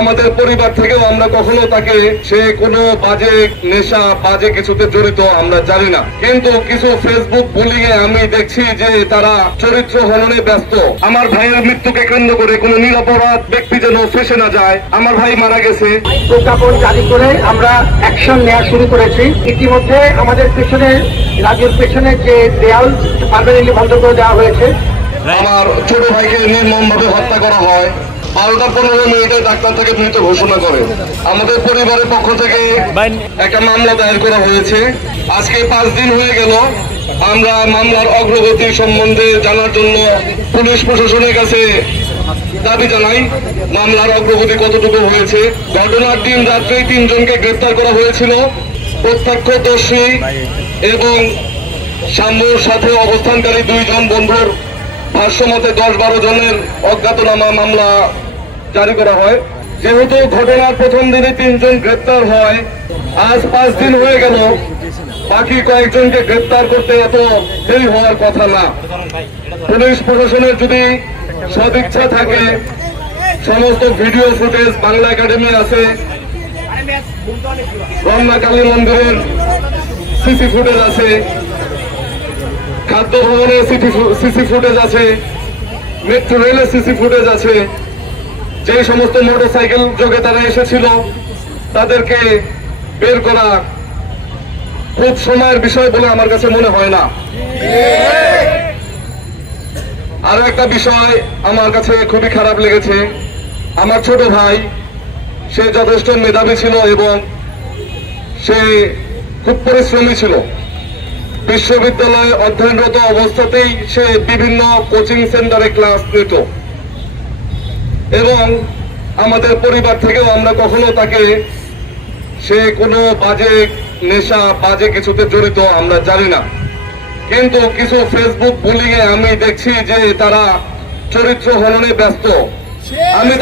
আমাদের পরিবার থেকেও আমরা কখনো তাকে সে কোনো বাজে নেশা বাজে কিছুতে জড়িত আমরা জানি না, কিন্তু কিছু ফেসবুক বুলিং এ আমি দেখছি যে তারা চরিত্র হননে ব্যস্ত। আমার ভাইয়ের মৃত্যুকে কেন্দ্র করে কোনো নিরপরাধ ব্যক্তি যেন ফেসে না যায়। আমার ভাই মারা গেছে, প্রজ্ঞাপন জারি করে আমরা অ্যাকশন নেওয়া শুরু করেছি। ইতিমধ্যে আমাদের পেছনে রাজ্যের পেছনে যে দেয়াল পার্মানেন্টলি বন্ধ করে দেওয়া হয়েছে। আমার ছোট ভাইকে নির্মমভাবে হত্যা করা হয়। 12:15 ডাক্তার থেকে মৃত ঘোষণা করে। আমাদের পরিবারের পক্ষ থেকে একটা মামলা দায়ের করা হয়েছে। আজকে 5 দিন হয়ে গেল। আমরা মামলার অগ্রগতি সম্বন্ধে জানার জন্য পুলিশ প্রশাসনের কাছে দাবি জানাই, মামলার অগ্রগতি কতটুকু হয়েছে। ঘটনার দিন রাত্রেই 3 জনকে গ্রেফতার করা হয়েছিল। প্রত্যক্ষদর্শী এবং শাম্যুর সাথে অবস্থানকারী 2 জন বন্ধুর ভাষ্যমতে 10-12 জনের অজ্ঞাতনামা মামলা জারি করা হয়। যেহেতু ঘটনার প্রথম দিনে 3 জন গ্রেপ্তার হয়, আজ 5 দিন হয়ে গেল, বাকি কয়েকজনকে গ্রেপ্তার করতে এত দেরি হওয়ার কথা না। পুলিশ প্রশাসনের যদি সদিচ্ছা থাকে, সমস্ত ভিডিও ফুটেজ বাংলা একাডেমি আছে, ব্রহ্মা কালী মন্দিরের সিসি ফুটেজ আছে, খাদ্য ভবনের সিসি ফুটেজ আছে, মেট্রো রেলের সিসি ফুটেজ আছে। যে সমস্ত মোটরসাইকেল যোগে তারা এসেছিল তাদেরকে বের করা খুব সময়ের বিষয় বলে আমার কাছে মনে হয় না। আরো একটা বিষয় আমার কাছে খুবই খারাপ লেগেছে। আমার ছোট ভাই, সে যথেষ্ট মেধাবী ছিল এবং সে খুব পরিশ্রমী ছিল। বিশ্ববিদ্যালয়ে অধ্যয়নরত অবস্থাতেই সে বিভিন্ন কোচিং সেন্টারে ক্লাস নিত এবং আমাদের পরিবার থেকেও আমরা কখনো তাকে সে কোনো বাজে নেশা বাজে কিছুতে জড়িত আমরা জানি না, কিন্তু কিছু ফেসবুক বুলিং এ আমি দেখছি যে তারা চরিত্র হননে ব্যস্ত। আমি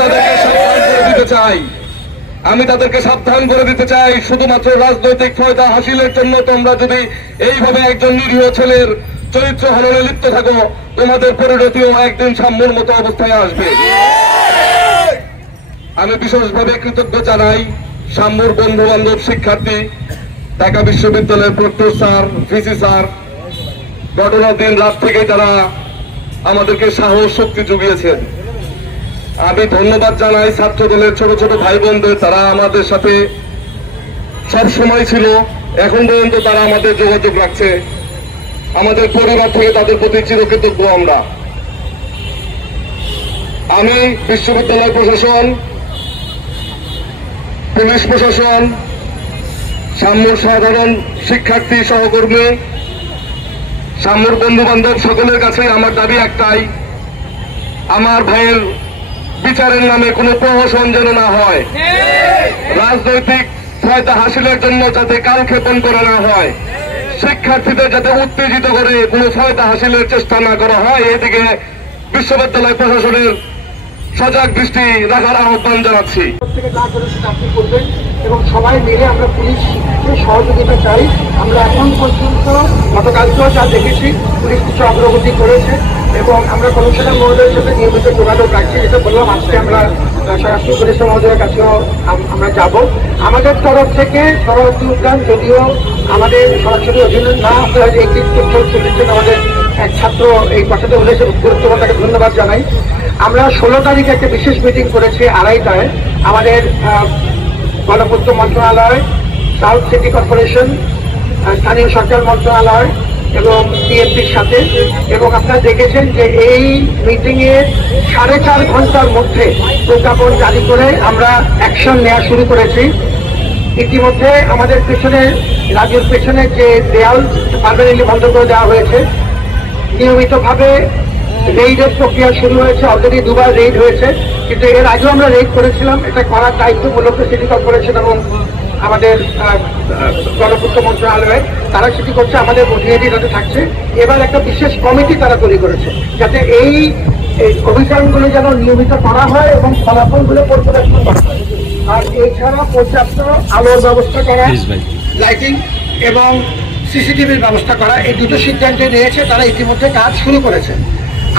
তাদেরকে সাবধান করে দিতে চাই, শুধুমাত্র রাজনৈতিক ফায়দা হাসিলের জন্য তোমরা যদি এইভাবে একজন নিরীহ ছেলের চরিত্র হননে লিপ্ত থাকো, তোমাদের পরিণতিও একদিন সাম্যর মতো অবস্থায় আসবে। আমি বিশেষভাবে কৃতজ্ঞ জানাই সাম্যর বন্ধু বান্ধব, শিক্ষার্থী, ঢাকা বিশ্ববিদ্যালয়ের প্রক্টর স্যার, ভিসি স্যার। ঘটনার দিন রাত থেকে তারা আমাদেরকে সাহস শক্তি জুগিয়েছেন। আমি ধন্যবাদ জানাই ছাত্র দলের ছোট ছোট ভাই বোনদের, তারা আমাদের সাথে সব সময় ছিল, এখন পর্যন্ত তারা আমাদের যোগাযোগ রাখছে। আমাদের পরিবার থেকে তাদের প্রতি চিরকৃতজ্ঞ আমরা। আমি বিশ্ববিদ্যালয় প্রশাসন, পুলিশ প্রশাসন, সাম্যর সাধারণ শিক্ষার্থী সহকর্মী, সাম্যর বন্ধু বান্ধব সকলের কাছে আমার দাবি একটাই, আমার ভাইয়ের বিচারের নামে কোনো প্রহসন যেন না হয়, রাজনৈতিক ফায়দা হাসিলের জন্য যাতে কালক্ষেপণ করা না হয়, শিক্ষার্থীদের যাতে উত্তেজিত করে কোনো ফায়দা হাসিলের চেষ্টা না করা হয়, এদিকে বিশ্ববিদ্যালয় প্রশাসনের সজাগ দৃষ্টি রাখার আহ্বান জানাচ্ছি। এবং সবাই মিলে আমরা পুলিশকে সহযোগিতা চাই। আমরা এখন পর্যন্ত গতকালকেও যা দেখেছি, পুলিশ কিছু অগ্রগতি করেছে এবং আমরা কমিশনার মহোদয়ের সাথে নিয়মিত যোগাযোগ রাখছি। যেটা বললাম, আজকে আমরা স্বরাষ্ট্র উপদেষ্টা মহোদয়ের কাছেও আমরা যাব। আমাদের তরফ থেকে শরণার্থী উদ্যান যদিও আমাদের সরাসরি অধীনে না, আপনারা যে একটি তথ্য চলেছেন, আমাদের এক ছাত্র এই কথাটা বলেছে, গুরুত্বপূর্ণ, তাকে ধন্যবাদ জানাই। আমরা 16 তারিখে একটা বিশেষ মিটিং করেছি 2:30টায় আমাদের গণপূর্ত মন্ত্রণালয়, সাউথ সিটি কর্পোরেশন, স্থানীয় সরকার মন্ত্রণালয় এবং ডিএমপির সাথে। এবং আপনারা দেখেছেন যে এই মিটিংয়ে 4.5 ঘন্টার মধ্যে প্রজ্ঞাপন জারি করে আমরা অ্যাকশন নেওয়া শুরু করেছি। ইতিমধ্যে আমাদের পেছনে রাজ্যের পেছনে যে দেয়াল পার্মানেন্টলি বন্ধ করে দেওয়া হয়েছে। নিয়মিতভাবে রেইডের প্রক্রিয়া শুরু হয়েছে, অলরেডি 2বার রেইড হয়েছে, কিন্তু এর আগেও আমরা রেইড করেছিলাম। এটা করার দায়িত্ব মূলত সিটি কর্পোরেশন এবং আমাদের গণপূর্ত মন্ত্রণালয়ে, তারা সেটি করছে, আমাদের প্রতিনিধি তাতে থাকছে। এবার একটা বিশেষ কমিটি তারা তৈরি করেছে যাতে এই অভিযানগুলো যেন নিয়মিত করা হয় এবং ফলাফলগুলো পর্যবেক্ষণ করা হয়। আর এছাড়া পর্যাপ্ত আলোর ব্যবস্থা করা, লাইটিং এবং সিসিটিভির ব্যবস্থা করা, এই দুটো সিদ্ধান্ত নিয়েছে, তারা ইতিমধ্যে কাজ শুরু করেছে।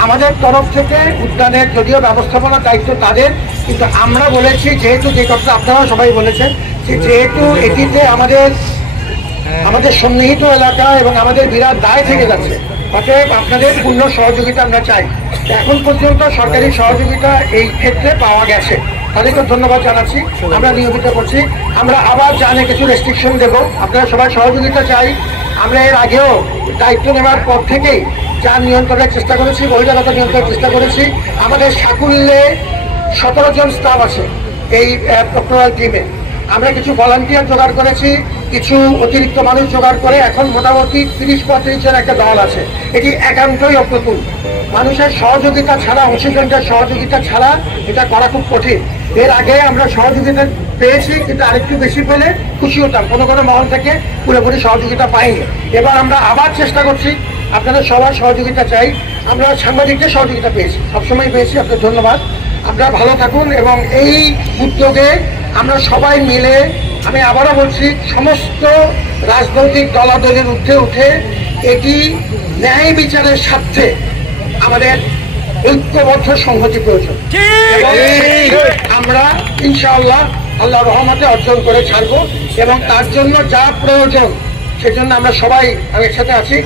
আমাদের তরফ থেকে উদ্যানের যদিও ব্যবস্থাপনার দায়িত্ব তাদের, কিন্তু আমরা বলেছি যেহেতু যে কথা আপনারা সবাই বলেছেন যে যেহেতু এটিতে আমাদের সন্নিহিত এলাকা এবং আমাদের বিরাট দায় থেকে যাচ্ছে, অতএব আপনাদের পূর্ণ সহযোগিতা আমরা চাই। এখন পর্যন্ত সরকারি সহযোগিতা এই ক্ষেত্রে পাওয়া গেছে, তাদেরকে ধন্যবাদ জানাচ্ছি। আমরা নিয়মিত করছি, আমরা আবার জানে কিছু রেস্ট্রিকশন দেব, আপনারা সবাই সহযোগিতা চাই। আমরা এর আগেও দায়িত্ব নেওয়ার পর থেকেই যা নিয়ন্ত্রণের চেষ্টা করেছি, বহিরাগত নিয়ন্ত্রণের চেষ্টা করেছি। আমাদের সাকুল্যে 17 জন স্টাফ আছে এই প্রক্টোরাল টিমে। আমরা কিছু ভলান্টিয়ার জোগাড় করেছি, কিছু অতিরিক্ত মানুষ জোগাড় করে এখন মোটামুটি 30-35 জন একটা দল আছে। এটি একান্তই অপ্রতুল, মানুষের সহযোগিতা ছাড়া, অংশীজনদের সহযোগিতা ছাড়া এটা করা খুব কঠিন। এর আগে আমরা সহযোগিতা পেয়েছি, কিন্তু আরেকটু বেশি পেলে খুশি হতাম, কোনো কোনো মহল থেকে পুরোপুরি সহযোগিতা পাইনি। এবার আমরা আবার চেষ্টা করছি, আপনাদের সবার সহযোগিতা চাই। আমরা সাংবাদিকদের সহযোগিতা পেয়েছি, সবসময় পেয়েছি, আপনাদের ধন্যবাদ। আপনারা ভালো থাকুন এবং এই উদ্যোগে আমরা সবাই মিলে, আমি আবারও বলছি, সমস্ত রাজনৈতিক দলাদলের ঊর্ধ্বে উঠে এটি ন্যায় বিচারের স্বার্থে আমাদের ঐক্যবদ্ধ সংহতি প্রয়োজন। আমরা ইনশাআল্লাহ আল্লাহর রহমতে অর্জন করে ছাড়বো এবং তার জন্য যা প্রয়োজন সেজন্য আমরা সবাই একসাথে আছি।